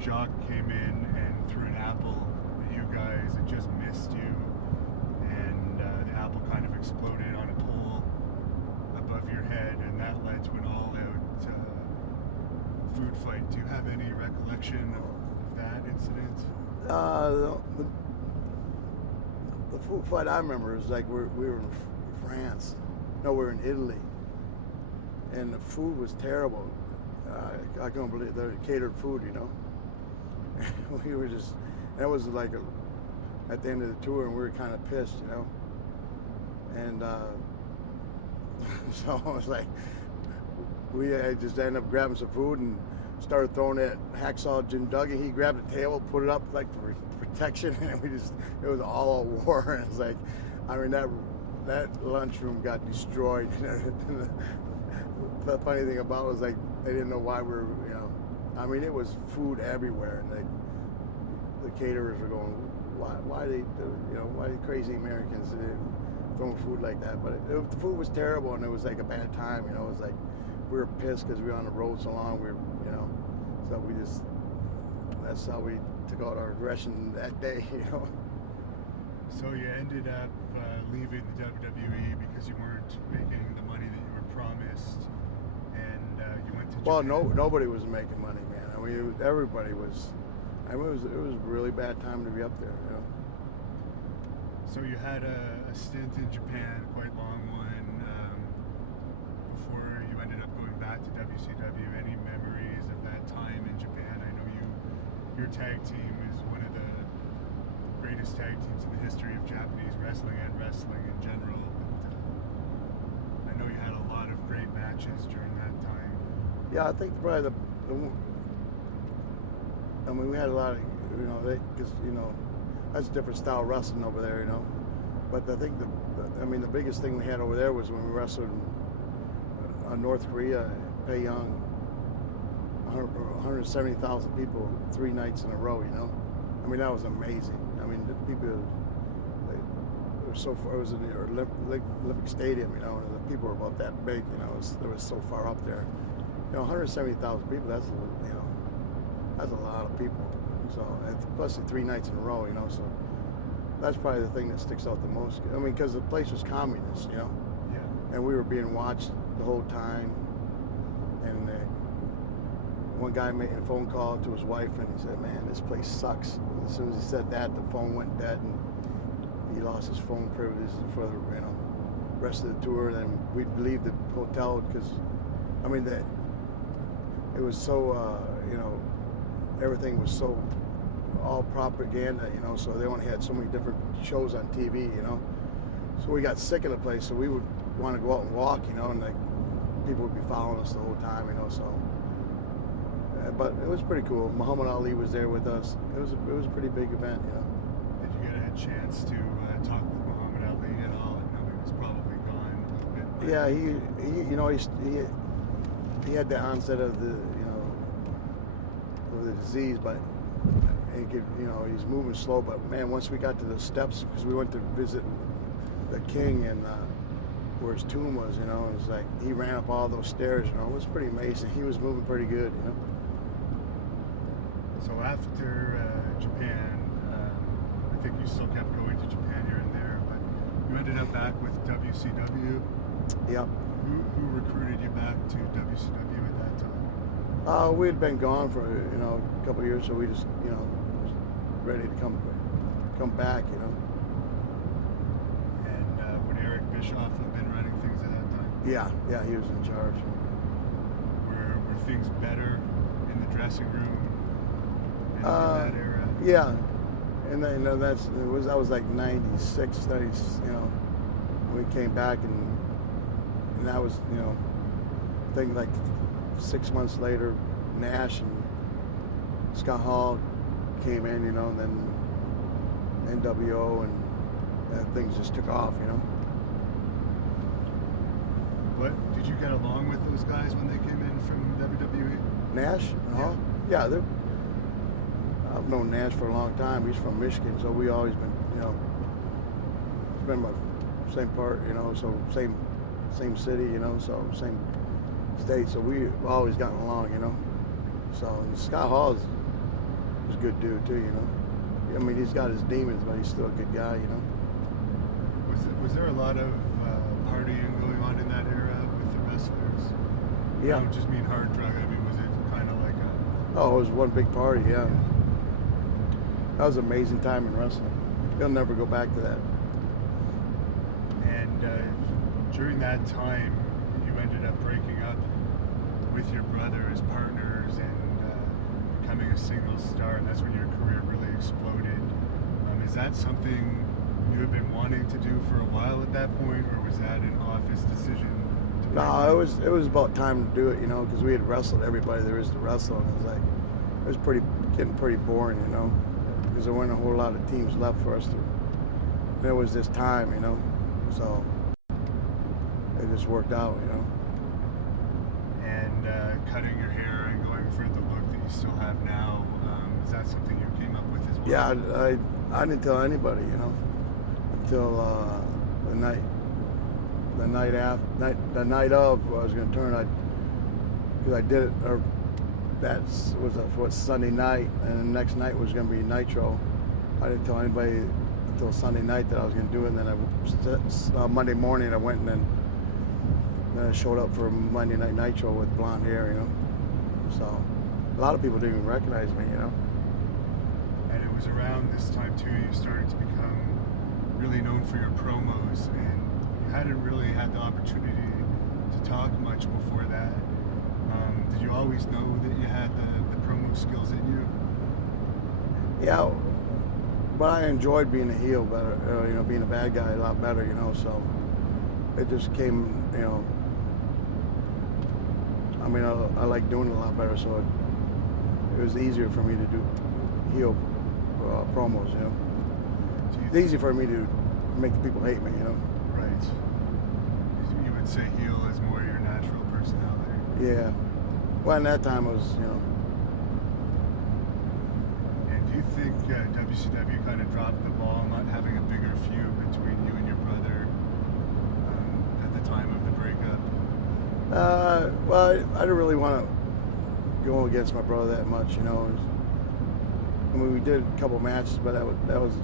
jock came in and threw an apple at you guys. It just missed you, and the apple kind of exploded on a pole above your head, and that led to an all-out food fight. Do you have any recollection of that incident? The food fight I remember is like we were in France. No, we were in Italy, and the food was terrible. I couldn't believe they catered food, you know. We were just, that was like at the end of the tour, and we were kind of pissed, you know. And so I was like, we just ended up grabbing some food and started throwing that hacksaw Jim Duggan. He grabbed the table, put it up like for protection, and it was all a war. And it's like, I mean, that lunchroom got destroyed. The funny thing about it was like they didn't know why we were, you know. I mean, it was food everywhere, and the caterers were going, why they, you know, why the crazy Americans throwing food like that? But the food was terrible, and it was like a bad time, you know. It was like we were pissed because we were on the road so long. We were, you know, so we just, that's how we took out our aggression that day, you know. So you ended up leaving the WWE because you weren't making the money that you were promised, and you went to Japan. Well, nobody was making money, man. I mean, everybody was. I mean, it was a really bad time to be up there, you know. So you had a stint in Japan, quite long one, before you ended up going back to WCW. Any memories of that time in Japan? I know your tag team is one of the greatest tag teams in the history of Japanese wrestling and wrestling in general. But, I know you had a lot of great matches during that time. Yeah, I think probably I mean, we had a lot of, you know, because, you know, that's a different style of wrestling over there, you know. But I think I mean, the biggest thing we had over there was when we wrestled in North Korea, Pyongyang, 170,000 people 3 nights in a row, you know. I mean, that was amazing. I mean, the people, it was so far, it was in the Olympic Stadium, you know, and the people were about that big, you know, it was so far up there. You know, 170,000 people, that's, you know, that's a lot of people. So, plus the 3 nights in a row, you know, so that's probably the thing that sticks out the most. I mean, because the place was communist, you know. Yeah. And we were being watched the whole time. And one guy made a phone call to his wife, and he said, "Man, this place sucks." And as soon as he said that, the phone went dead, and he lost his phone privileges for the, you know, rest of the tour. And then we'd leave the hotel because, I mean, it was so, you know, everything was so all propaganda, you know, so they only had so many different shows on TV, you know. So we got sick of the place, so we would want to go out and walk, you know, and like people would be following us the whole time, you know, so. But it was pretty cool. Muhammad Ali was there with us. It was a pretty big event, you know. Did you get a chance to talk with Muhammad Ali at all? I know he was probably gone a little bit. But... Yeah, he you know, he had the onset of the, you know, of the disease, but he could, you know, he's moving slow. But man, once we got to the steps, because we went to visit the king and where his tomb was, you know, it was like he ran up all those stairs, you know. It was pretty amazing. He was moving pretty good, you know. So after Japan, I think you still kept going to Japan here and there, but you ended up back with WCW. Yep. Who recruited you back to WCW at that time? We had been gone for, you know, a couple of years, so we just, you know, was ready to come back, you know. And would Eric Bishoff have been running things at that time? Yeah, he was in charge. Were things better in the dressing room in that era? Yeah, and then, you know, that was like 96, 90, you know, when we came back, and that was, you know, I think like 6 months later, Nash and Scott Hall came in, you know, and then NWO, and things just took off, you know. What, did you get along with those guys when they came in from WWE? Nash and Hall? Yeah, I've known Nash for a long time. He's from Michigan, so we always been, you know, been my same part, you know, so same city, you know, so same state, so we've always gotten along, you know. So Scott Hall's was a good dude too, you know. I mean, he's got his demons, but he's still a good guy, you know. Was there a lot of partying going on in that era with the wrestlers? Yeah. I don't just mean hard drug. I mean, was it kind of like a... Oh, it was one big party, yeah. That was an amazing time in wrestling. You'll never go back to that. And during that time, you ended up breaking up with your brother as partners and becoming a single star, and that's when your career really exploded. Is that something you had been wanting to do for a while at that point, or was that an office decision? No, it was about time to do it, you know, because we had wrestled everybody there is to wrestle, and it was getting pretty boring, you know, because there weren't a whole lot of teams left for us to. There was this time, you know, so it just worked out, you know. And cutting your hair and going for the look that you still have now, is that something you came up with as well? Yeah, I didn't tell anybody, you know, until the night of I was going to turn. Because I did it, or that was Sunday night, and the next night was going to be Nitro. I didn't tell anybody until Sunday night that I was going to do it. And then Monday morning I went, and then I showed up for Monday Night Nitro with blonde hair, you know. So a lot of people didn't even recognize me, you know. And it was around this time too you started to become really known for your promos, and you hadn't really had the opportunity to talk much before that. Did you always know that you had the promo skills in you? Yeah, but I enjoyed being a heel better, you know, being a bad guy a lot better, you know, so it just came, you know, I mean, I like doing it a lot better, so it was easier for me to do heel promos, you know. It's easy for me to make the people hate me, you know. Right. You would say heel is more your natural personality. Yeah. Well, in that time it was, you know. And do you think WCW kind of dropped the ball not having a bigger feud between you and your brother at the time of the breakup? Well, I didn't really want to go against my brother that much, you know. I mean, we did a couple matches, but that was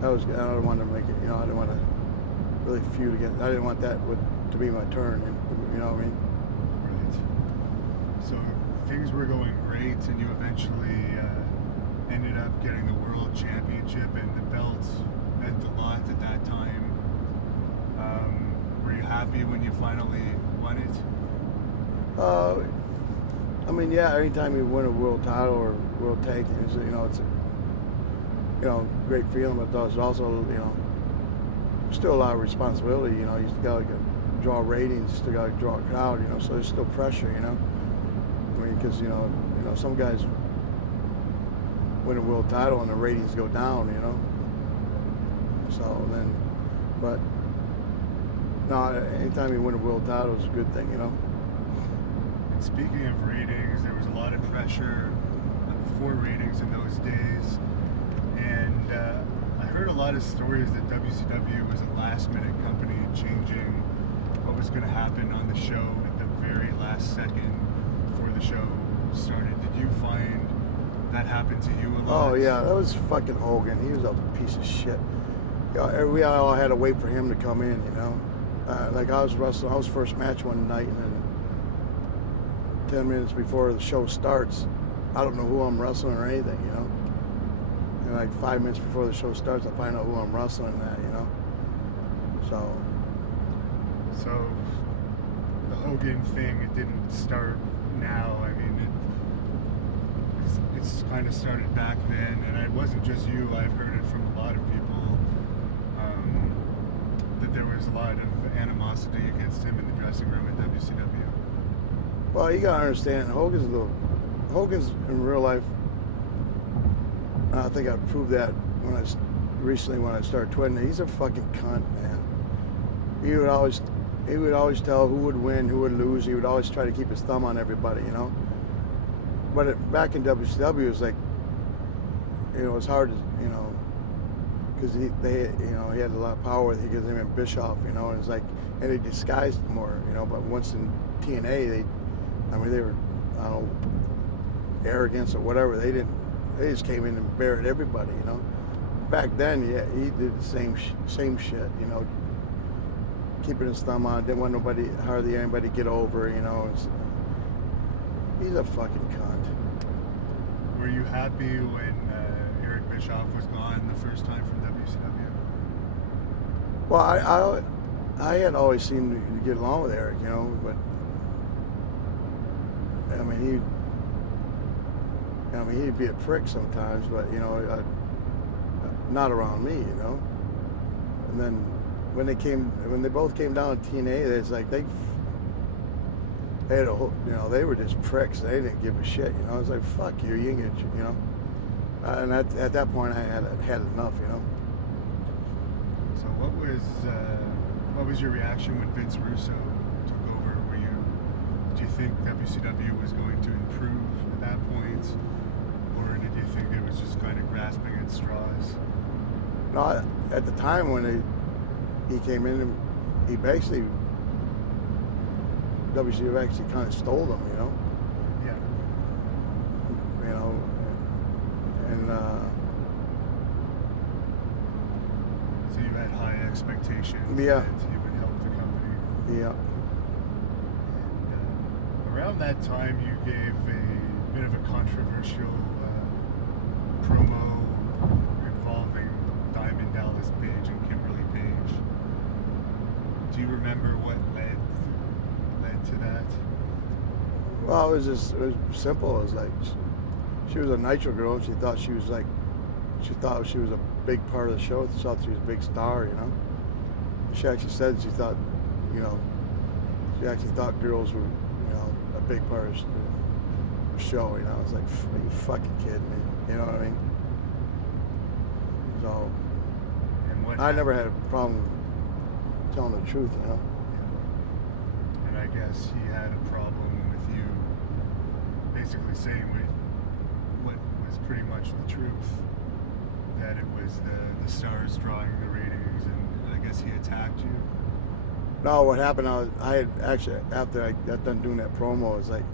I don't want to make it, you know. I didn't want to really feud against. I didn't want that to be my turn, you know what I mean? Right. So things were going great, and you eventually ended up getting the World Championship, and the belt meant a lot at that time. Were you happy when you finally won it? I mean, yeah. Anytime you win a world title or world tag team, you know, it's a, you know, great feeling, but there's also, you know, still a lot of responsibility. You know, you still got to draw ratings, you still got to draw a crowd. You know, so there's still pressure. You know, I mean, because you know, some guys win a world title and the ratings go down. You know, so then, but no, anytime you win a world title is a good thing. You know. And speaking of ratings, there was a lot of pressure for ratings in those days. And I heard a lot of stories that WCW was a last-minute company changing what was going to happen on the show at the very last second before the show started. Did you find that happened to you a lot? Oh yeah, that was fucking Hogan. He was a piece of shit. You know, we all had to wait for him to come in, you know. Like I was wrestling, I was first match one night, and then 10 minutes before the show starts, I don't know who I'm wrestling or anything, you know. And like 5 minutes before the show starts, I find out who I'm wrestling at, you know. So the Hogan thing, it didn't start now. I mean, it's kind of started back then, and it wasn't just you. I've heard it from a lot of people that there was a lot of animosity against him in the dressing room at WCW. Well, you gotta understand, Hogan's in real life. I think I proved that when I started twitting. He's a fucking cunt, man. He would always tell who would win, who would lose. He would always try to keep his thumb on everybody, you know. But back in WCW, it was like, you know, it's hard to, you know, because he had a lot of power. He gave him and Bishoff, you know, and it's like, and they disguised more, you know. But once in TNA, they were, I don't know, arrogance or whatever. They just came in and buried everybody, you know. Back then, yeah, he did the same shit, you know, keeping his thumb on, didn't want hardly anybody to get over, you know. He's a fucking cunt. Were you happy when Eric Bischoff was gone the first time from WCW? Well, I had always seemed to get along with Eric, you know, but I mean, he'd be a prick sometimes, but you know, not around me, you know. And then when they both came down to TNA, it's like they had a whole, you know, they were just pricks. They didn't give a shit, you know. I was like, fuck you, you ain't gonna, you know. And at that point, I had enough, you know. So what was your reaction when Vince Russo took over? Did you think WCW was going to improve at that point, or did you think it was just kind of grasping at straws? No, at the time when he came in, he basically, WCW actually kind of stole them, you know. Yeah. You know, and so you had high expectations. Yeah. That you would help the company. Yeah. Around that time, you gave a bit of a controversial promo involving Diamond Dallas Page and Kimberly Page. Do you remember what led to that? Well, it was simple. It was like she was a Nitro girl, and she thought she was a big part of the show. She thought she was a big star, you know. She actually said she thought, you know, she actually thought girls were, you know, a big part of the show, you know. I was like, are you fucking kidding me? You know what I mean? So, I never had a problem telling the truth, you know. Yeah. And I guess he had a problem with you basically saying what was pretty much the truth, that it was the stars drawing the ratings, and I guess he attacked you. No, what happened, I had actually, after I got done doing that promo, it was like,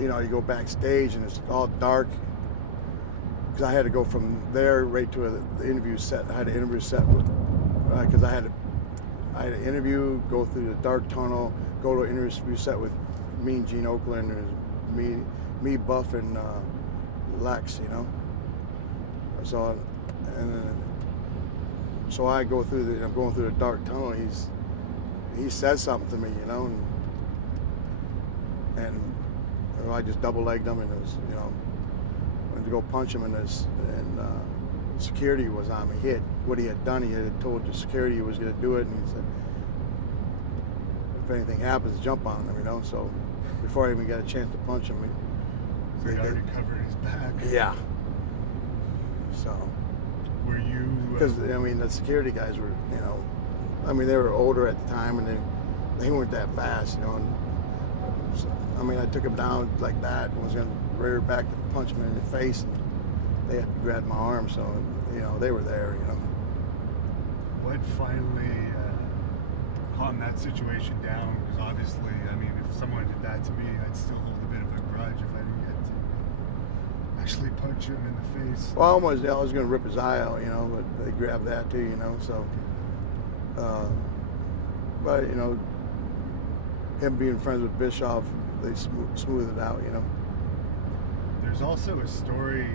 you know, you go backstage and it's all dark, because I had to go from there right to the interview set. I had an interview set because I had an interview, go through the dark tunnel, go to an interview set with me and Gene Oakland, and me, Buff, and Lex, you know. So, so I go through I'm going through the dark tunnel. He says something to me, you know, and I just double-legged him, and it was, you know, went to go punch him, and security was on me. What he had done, he had told the security he was going to do it, and he said, if anything happens, jump on him, you know. So before I even got a chance to punch him, so he already covered his back. Yeah. So. Were you? Because I mean, the security guys were, you know, I mean, they were older at the time, and they weren't that fast, you know. And so, I mean, I took him down like that and was going to rear back to punch him in the face, and they had to grab my arm, so, you know, they were there, you know. What finally calmed that situation down? Because obviously, I mean, if someone did that to me, I'd still hold a bit of a grudge if I didn't get to actually punch him in the face. Well, I was going to rip his eye out, you know, but they grabbed that too, you know, so. But, you know, him being friends with Bischoff, they smoothed it out, you know. There's also a story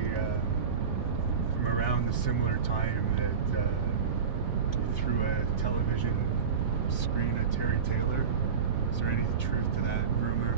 from around the similar time that you threw a television screen at Terry Taylor. Is there any truth to that rumor?